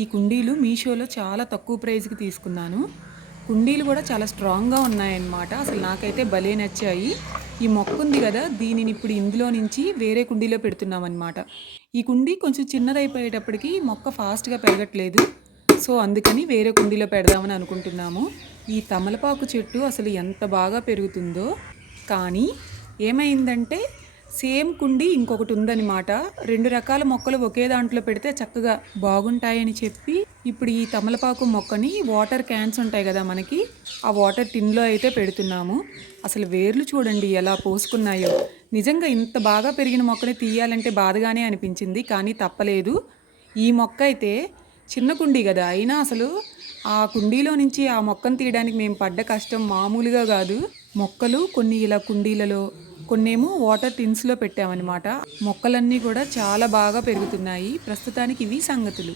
ఈ కుండీలు మీషోలో చాలా తక్కువ ప్రైస్కి తీసుకున్నాను. కుండీలు కూడా చాలా స్ట్రాంగ్గా ఉన్నాయన్నమాట. అసలు నాకైతే భలే నచ్చాయి. ఈ మొక్క ఉంది కదా దీనిని ఇప్పుడు ఇందులో నుంచి వేరే కుండీలో పెడుతున్నాం అనమాట ఈ కుండీ కొంచెం చిన్నదైపోయేటప్పటికి మొక్క ఫాస్ట్గా పెరగట్లేదు. సో అందుకని వేరే కుండీలో పెడదామని అనుకుంటున్నాము. ఈ తమలపాకు చెట్టు అసలు ఎంత బాగా పెరుగుతుందో. కానీ ఏమైందంటే సేమ్ కుండి ఇంకొకటి ఉందన్నమాట. రెండు రకాల మొక్కలు ఒకే దాంట్లో పెడితే చక్కగా బాగుంటాయని చెప్పి ఇప్పుడు ఈ తమలపాకు మొక్కని వాటర్ క్యాన్స్ ఉంటాయి కదా మనకి ఆ వాటర్ టిన్లో అయితే పెడుతున్నాము. అసలు వేర్లు చూడండి ఎలా పోసుకున్నాయో. నిజంగా ఇంత బాగా పెరిగిన మొక్కని తీయాలంటే బాధగానే అనిపించింది కానీ తప్పలేదు. ఈ మొక్క అయితే చిన్న కుండీ కదా అయినా అసలు ఆ కుండీలో నుంచి ఆ మొక్కను తీయడానికి మేము పడ్డ కష్టం మామూలుగా కాదు. మొక్కలు కొన్ని ఇలా కుండీలలో కొన్నేమో వాటర్ టిన్స్లో పెట్టామన్నమాట. మొక్కలన్నీ కూడా చాలా బాగా పెరుగుతున్నాయి. ప్రస్తుతానికి ఇవి సంగతులు.